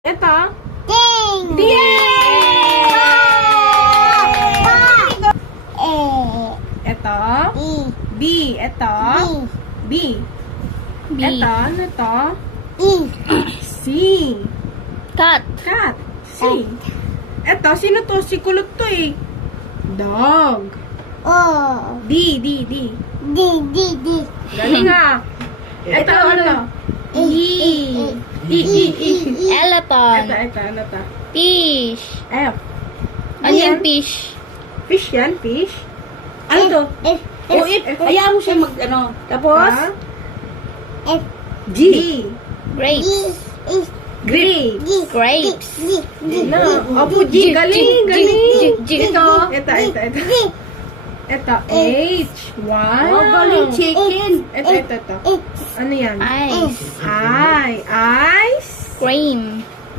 Ito? Ding! Yay! Ito? B. Ito? B. B. Ito? Ano to? C. Cat. Cat. C. Ito, sino to? Si kulot to eh. Dog. D. Galing nga. Ito, ano? E. Elephant. Ito, ano to? Fish. F. Ano yung fish? Fish yan, fish. Ano to? O, hayaan mo siya mag, Tapos? Ha? G. Grapes. Grape. Grapes. No. Opo, G. Galing. Ito. Ito. Ito, H. Wow. Oh, galing. Chicken. Ito. Ano yan? Ice. Ice. Cream.